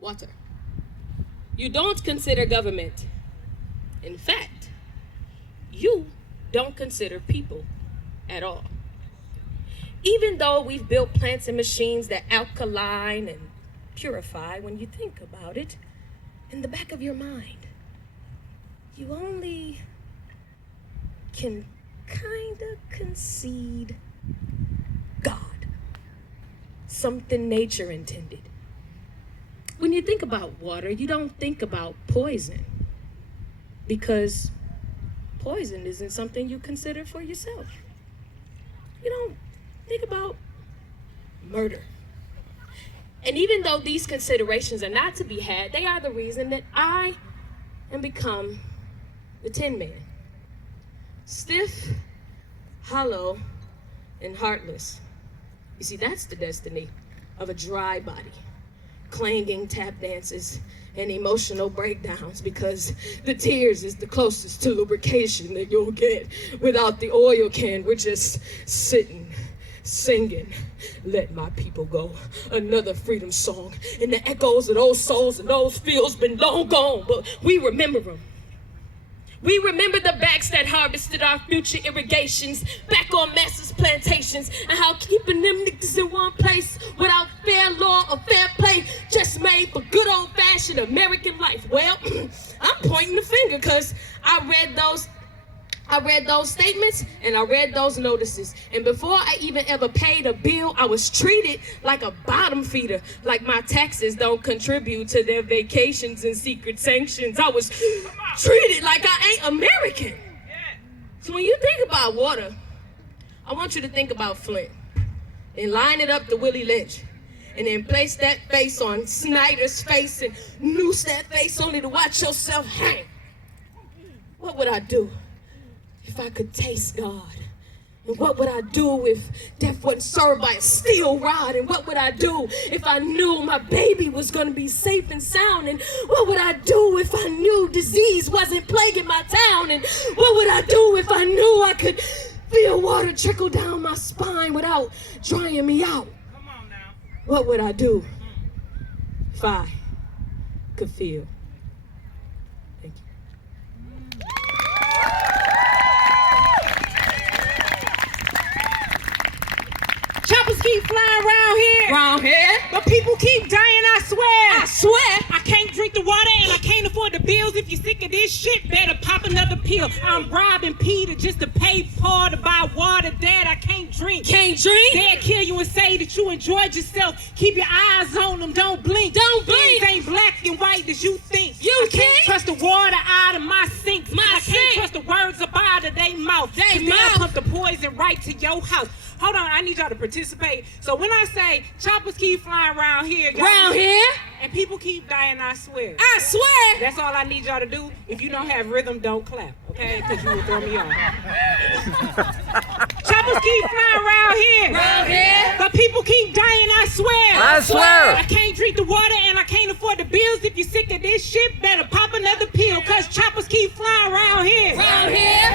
water. You don't consider government. In fact, you don't consider people at all. Even though we've built plants and machines that alkaline and purify, when you think about it, in the back of your mind, you only can kind of concede God, something nature intended. When you think about water, you don't think about poison, because poison isn't something you consider for yourself. You don't think about murder. And even though these considerations are not to be had, they are the reason that I am become the Tin Man. Stiff, hollow, and heartless. You see, that's the destiny of a dry body. Clanging tap dances and emotional breakdowns, because the tears is the closest to lubrication that you'll get. Without the oil can, we're just sitting, singing, let my people go. Another freedom song, and the echoes of those souls and those fields been long gone, but we remember them. We remember the backs that harvested our future irrigations back on Massa's plantations, and how keeping them niggas in one place without fair law or fair play just made for good old-fashioned American life. Well, I'm pointing the finger because I read those statements and I read those notices. And before I even ever paid a bill, I was treated like a bottom feeder, like my taxes don't contribute to their vacations and secret sanctions. I was treated like I ain't American. So when you think about water, I want you to think about Flint and line it up to Willie Lynch. And then place that face on Snyder's face and noose that face only to watch yourself hang. What would I do if I could taste God? And what would I do if death wasn't served by a steel rod? And what would I do if I knew my baby was gonna be safe and sound? And what would I do if I knew disease wasn't plaguing my town? And what would I do if I knew I could feel water trickle down my spine without drying me out? Come on now. What would I do if I could feel? Thank you. Choppers keep flying around here, but people keep dying, I swear. I can't drink the water and I can't afford the bills. If you're sick of this shit, better pop another pill. I'm robbing Peter just to pay Paul to buy water that I can't drink. They'll kill you and say that you enjoyed yourself. Keep your eyes on them, don't blink. Things ain't black and white as you think. I can't trust the water out of my sinks. I can't trust the words up out of their mouth. They'll pump the poison right to your house. Hold on, I need y'all to participate. So when I say choppers keep flying around here, and people keep dying, I swear. That's all I need y'all to do. If you don't have rhythm, don't clap, okay? Because you will throw me off. Choppers keep flying around here, but people keep dying, I swear. I can't drink the water and I can't afford the bills. If you're sick of this shit, better pop another pill. Because choppers keep flying around here,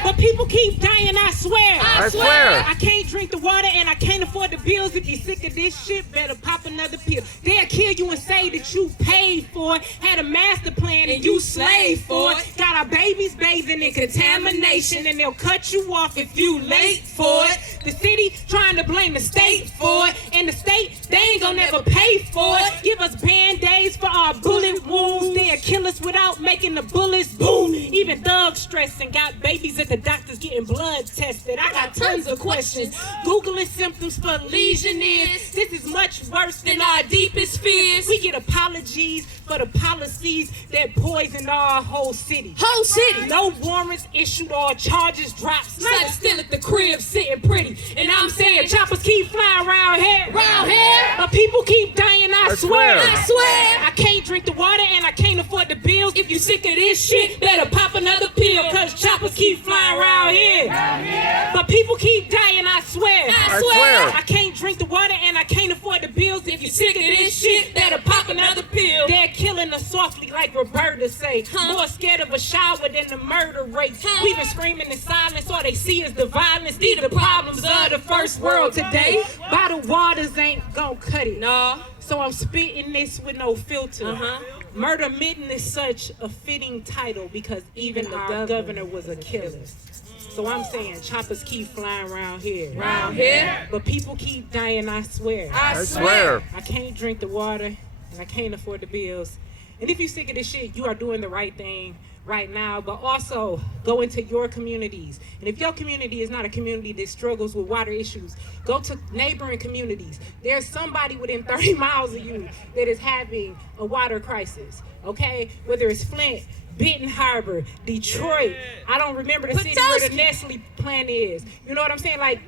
but people keep dying, I swear. I can't drink the water and I can't afford the bills. If you're sick of this shit, better pop another pill. They'll kill you and say that you paid for it, had a master plan and you slaved for it. Got our babies bathing in contamination and they'll cut you off if you late for it. The city trying to blame the state for it, and the state, they ain't gonna never pay for it. Give us band-aids for our bullet wounds. They'll kill us without making the bullets boom. Even thugs stressing, got babies at the doctors getting blood tested. I got tons of questions. Googling symptoms for Legionnaires. This is much worse than our deepest fears. We get apologies for the policies that poisoned our whole city. No warrants issued or charges dropped. Snipers still at the crib sitting pretty. And I'm saying choppers keep flying around here, but people keep dying, I swear. I can't drink the water and I can't afford the bills. If you sick of this shit, better pop another pill. Cause choppers keep flying around here, but people keep dying, I swear. I can't drink the water and I can't afford the bills. If you sick of this shit, better pop another pill. They're killing us softly like Roberta say. More scared of a shower than the murder rate. We've been screaming in silence, all they see is the violence. These are the problems of the first world today. Bottled waters ain't gon' cut it. So So I'm spitting this with no filter. Uh-huh. Murder Mitten is such a fitting title because even our governor was a killer. So I'm saying choppers keep flying around here. Around here. But people keep dying, I swear. I swear. I can't drink the water and I can't afford the bills. And if you're sick of this shit, you are doing the right thing right now, but also go into your communities. And if your community is not a community that struggles with water issues, go to neighboring communities. There's somebody within 30 miles of you that is having a water crisis, okay? Whether it's Flint, Benton Harbor, Detroit. I don't remember the city where the Nestle plant is. You know what I'm saying? Like,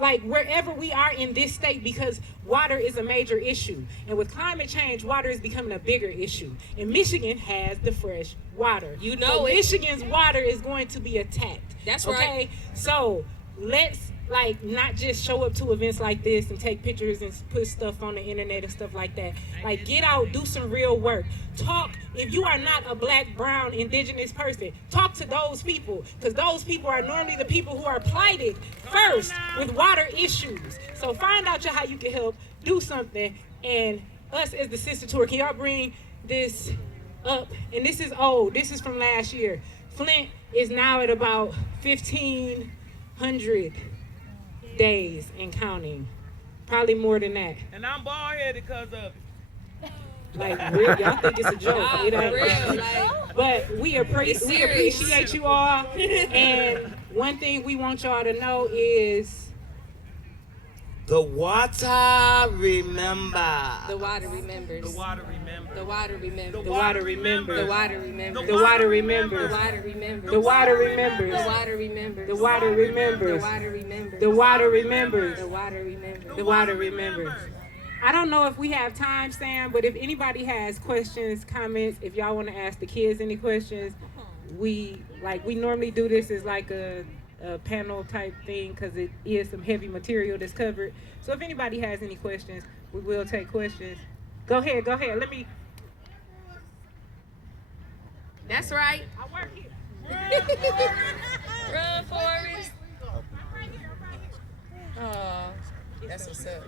like wherever we are in this state, because water is a major issue. And with climate change, water is becoming a bigger issue. And Michigan has the fresh water. You know so it. Michigan's water is going to be attacked. That's okay? right. So let's not just show up to events like this and take pictures and put stuff on the internet and stuff like that. Like, get out, do some real work. Talk, if you are not a black, brown, indigenous person, talk to those people, because those people are normally the people who are plighted first with water issues. So find out how you can help, do something, and us as the Sister Tour, can y'all bring this up? And this is old, this is from last year. Flint is now at about 1,500 days and counting, probably more than that. And I'm bald-headed because of it. Like, really, y'all think it's a joke. Nah, It ain't. for real, like, But we serious. appreciate you all. And one thing we want y'all to know is the water remember. the water remembers. The water remembers. The water remembers. the water remembers. The water remembers. The water The remembers. water remembers. The water remembers. The water remembers. The water remembers. The water remembers. The water remembers. The water remembers. The water remembers. I don't know if we have time, Sam, but if anybody has questions, comments, if y'all want to ask the kids any questions, we normally do this as like a panel type thing because it is some heavy material that's covered. So if anybody has any questions, we will take questions. Go ahead. Let me. That's right. I work here. Run, Forrest. Oh, that's what's up.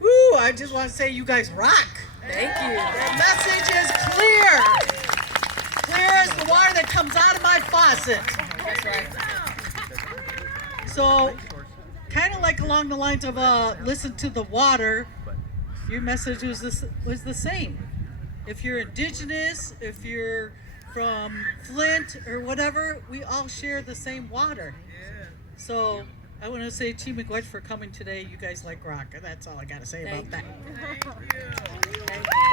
Woo, I just want to say you guys rock. Thank you. The message is clear. Clear as the water that comes out of my faucet. That's right. So, kind of like along the lines of listen to the water, your message was the same. If you're indigenous, if you're from Flint or whatever, we all share the same water. So, I want to say to McWedge for coming today. You guys like rock. That's all I got to say about that.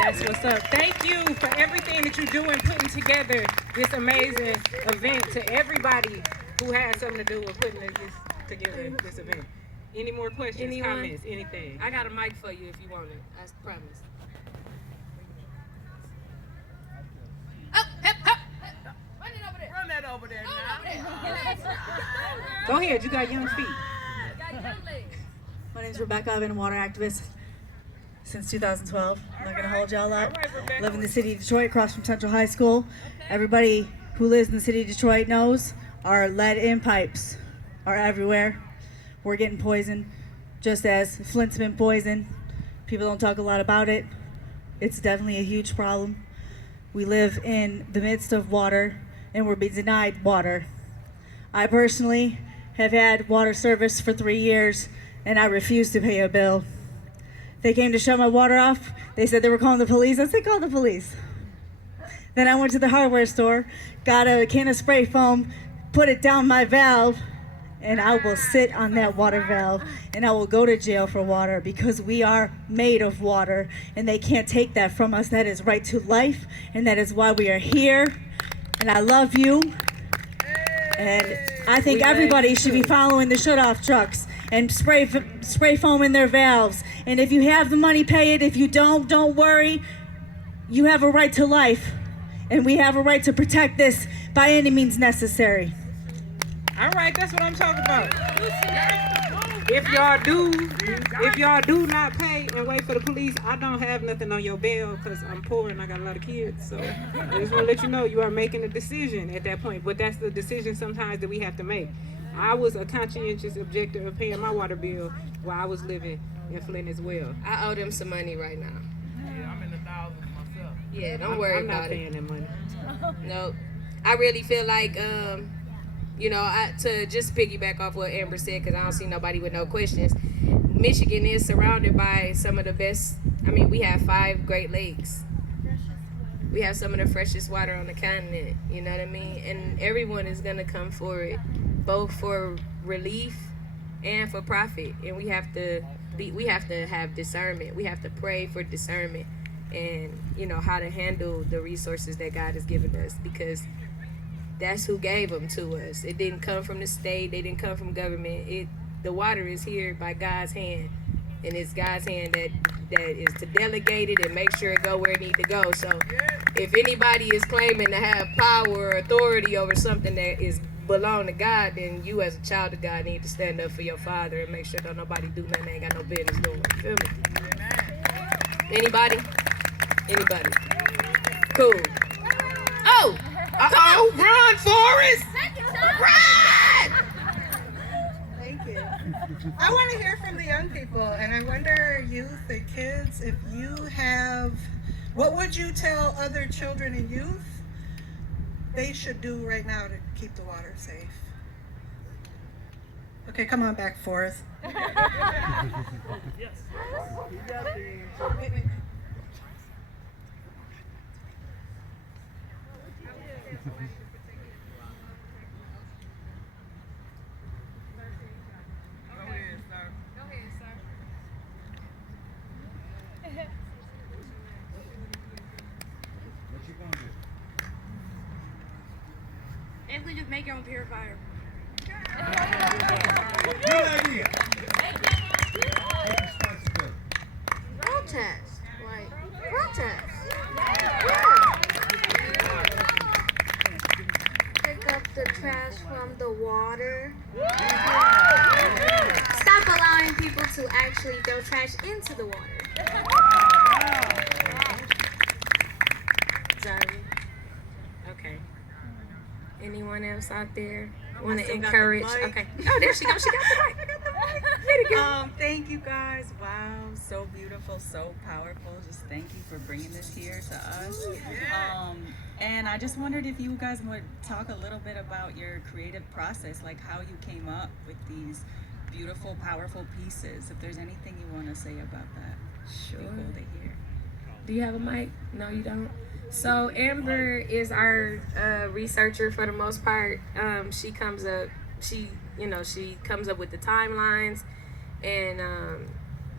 That's what's up. Thank you for everything that you're doing, putting together this amazing event. To everybody who had something to do with putting together this event. Any more questions, Anyone? comments, anything? I got a mic for you if you want it. I promise. Up, hip, hop. Run it over there. Run that over there now. Go ahead. You got young feet. My name is Rebecca. I've been a water activist since 2012. I'm not going to hold y'all up. I live in the city of Detroit, across from Central High School. Everybody who lives in the city of Detroit knows our lead-in pipes are everywhere. We're getting poisoned, just as Flint's been poisoned. People don't talk a lot about it. It's definitely a huge problem. We live in the midst of water, and we're being denied water. I personally have had water service for 3 years, and I refused to pay a bill. They came to shut my water off. They said they were calling the police. I said, call the police. Then I went to the hardware store, got a can of spray foam, put it down my valve, and I will sit on that water valve, and I will go to jail for water because we are made of water, and they can't take that from us. That is right to life, and that is why we are here. And I love you. And I think everybody should be following the shut-off trucks and spray foam in their valves. And if you have the money, pay it. If you don't worry. You have a right to life, and we have a right to protect this by any means necessary. All right, that's what I'm talking about. If y'all do not pay and wait for the police, I don't have nothing on your bail because I'm poor and I got a lot of kids. So I just want to let you know you are making a decision at that point. But that's the decision sometimes that we have to make. I was a conscientious objector of paying my water bill while I was living in Flint as well. I owe them some money right now. Yeah, I'm in the thousands myself. Yeah, don't worry I'm not about paying it. them money. No, I really feel like, you know, to just piggyback off what Amber said, because I don't see nobody with no questions. Michigan is surrounded by some of the best. I mean, we have 5 Great Lakes. We have some of the freshest water on the continent. You know what I mean? And everyone is gonna come for it, both for relief and for profit. And we have to have discernment. We have to pray for discernment, and you know how to handle the resources that God has given us, because that's who gave them to us. It didn't come from the state. They didn't come from government. The water is here by God's hand, and it's God's hand that is to delegate it and make sure it go where it need to go. So if anybody is claiming to have power or authority over something that is belong to God, then you as a child of God need to stand up for your father and make sure that nobody do nothing they ain't got no business doing. You feel me? Anybody? Anybody? Cool. Oh! Uh-oh, run, Forrest! Run! Thank you. I want to hear from the young people, and I wonder, youth and kids, if you have, what would you tell other children and youth they should do right now to keep the water safe? Okay, come on back, Forrest. Basically, just make your own purifier. Good idea. Protest. Like, protest. Yeah. Pick up the trash from the water. Stop allowing people to actually throw trash into the water. Sorry. Okay. Anyone else out there want to encourage? Okay. Oh, there she goes. She got the mic. Way to go. Thank you guys. Wow, so beautiful, so powerful. Just thank you for bringing this here to us. And I just wondered if you guys would talk a little bit about your creative process, like how you came up with these beautiful, powerful pieces. If there's anything you want to say about that, Sure. be cool to hear. Do you have a mic? No, you don't. So Amber is our researcher for the most part. She comes up with the timelines, and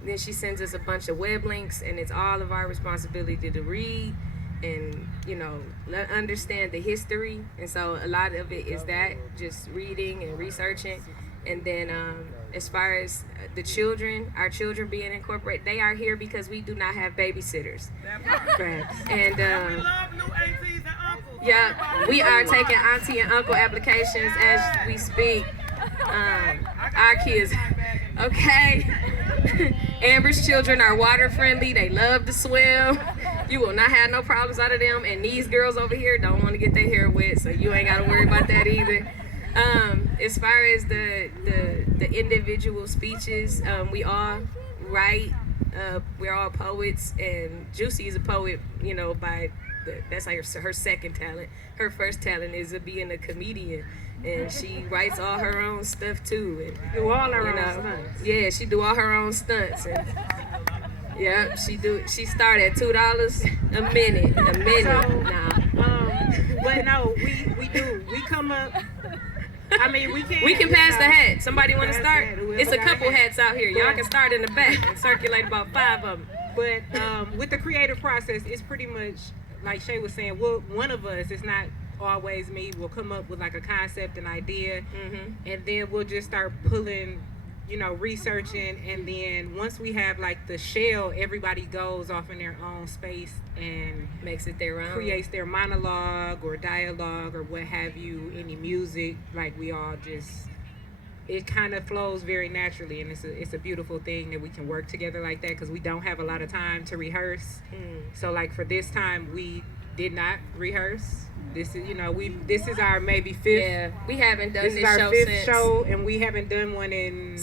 then she sends us a bunch of web links, and it's all of our responsibility to read and understand the history. And so a lot of it is that, just reading and researching. And then as far as the children, our children being incorporated, they are here because we do not have babysitters. Right. And We love new aunties and uncles. yeah, we are taking auntie and uncle applications as we speak. Our kids, okay. Amber's children are water friendly. They love to swim. You will not have no problems out of them. And these girls over here don't want to get their hair wet, so you ain't got to worry about that either. As far as the individual speeches, we all write. We're all poets, and Juicy is a poet. That's like her second talent. Her first talent is being a comedian, and she writes all her own stuff too. And Do all her own stunts. yeah, she do all her own stunts. And, yeah, she do. She start at $2 a minute. But no, we do. We come up. I mean, we can pass the hat. Somebody want to pass start? the hat. Whoever It's a got couple hat. hats out here. Y'all can start in the back and circulate about 5 of them. But with the creative process, it's pretty much like Shay was saying. One of us, it's not always me, will come up with like a concept, an idea, and then we'll just start pulling, researching, and then once we have like the shell, everybody goes off in their own space and Makes it their own. creates their monologue or dialogue or what have you, any music. Like we all just, it kind of flows very naturally, and it's a beautiful thing that we can work together like that, because we don't have a lot of time to rehearse. So like for this time, we did not rehearse. This is this is our maybe fifth. Yeah, we haven't done This this is our show fifth since show, and we haven't done one in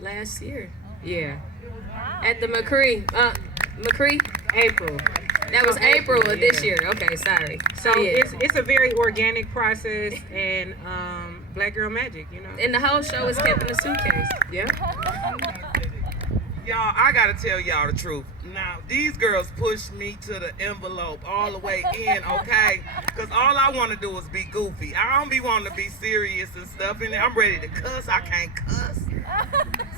last year. Yeah. At the McCree. McCree? April. That was April of this year. Okay, sorry. So yeah. it's a very organic process, and Black Girl Magic, you know. And the whole show is kept in a suitcase. Yeah. Y'all, I gotta tell y'all the truth. Now, these girls pushed me to the envelope all the way in, okay? Because all I want to do is be goofy. I don't be wanting to be serious and stuff, and I'm ready to cuss. I can't cuss.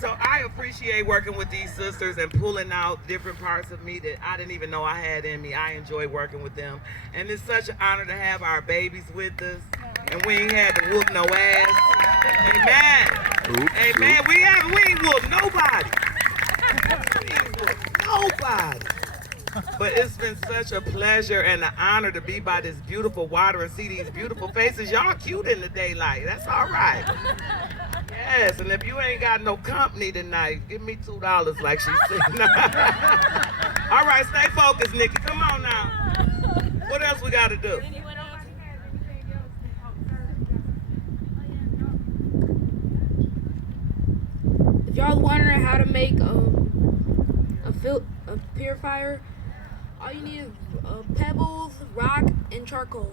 So I appreciate working with these sisters and pulling out different parts of me that I didn't even know I had in me. I enjoy working with them. And it's such an honor to have our babies with us. And we ain't had to whoop no ass. Amen. Amen. We ain't whooped nobody. Nobody. But it's been such a pleasure and an honor to be by this beautiful water and see these beautiful faces. Y'all cute in the daylight. That's all right. Yes, and if you ain't got no company tonight, give me $2 like she said. All right, stay focused, Nikki. Come on now. What else we got to do? If y'all wondering how to make a purifier, all you need is pebbles, rock, and charcoal.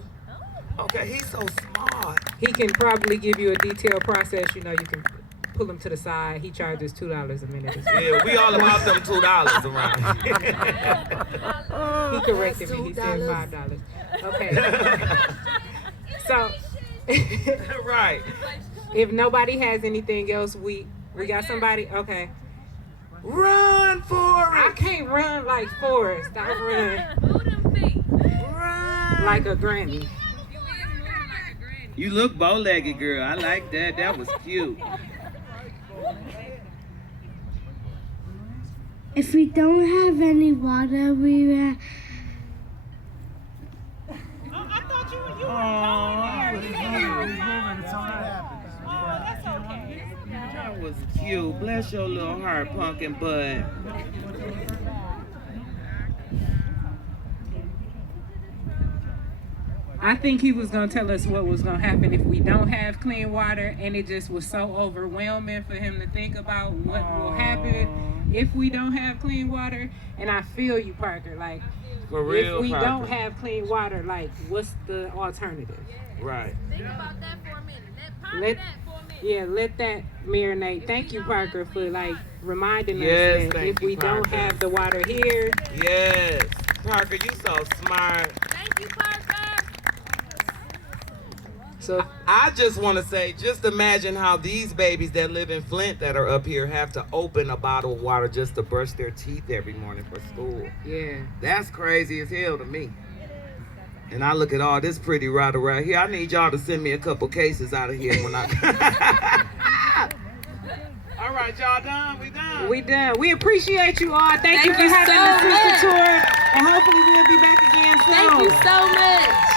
Okay, he's so smart. He can probably give you a detailed process. You know, you can pull him to the side. He charges $2 a minute. Yeah, we all about them $2 around here. He corrected me. He said $5. Okay. So, Right. if nobody has anything else, we got somebody. Okay. Run for I it. can't run like Forrest. I run Run. like a granny. You look bow-legged, girl. I like that. That was cute. If we don't have any water, we That was cute. Bless your little heart, pumpkin bud. I think he was gonna tell us what was gonna happen if we don't have clean water, and it just was so overwhelming for him to think about what will happen if we don't have clean water. And I feel you, Parker. Like, For real, if we Parker. don't have clean water, like, what's the alternative? Right. Think about that for a minute. Let that marinate. Thank you, Parker, for like reminding Yes, us that thank if you, we don't Parker. have the water here, Yes. Parker, you so smart. Thank you, Parker. so I just want to say, just imagine how these babies that live in Flint that are up here have to open a bottle of water just to brush their teeth every morning for school. yeah. That's crazy as hell to me. And I look at all this pretty water right here. I need y'all to send me a couple cases out of here when I... All right, y'all done? We done? We done. We appreciate you all. Thank you for you having so us much. Sister Tour, and hopefully we'll be back again soon. Thank you so much.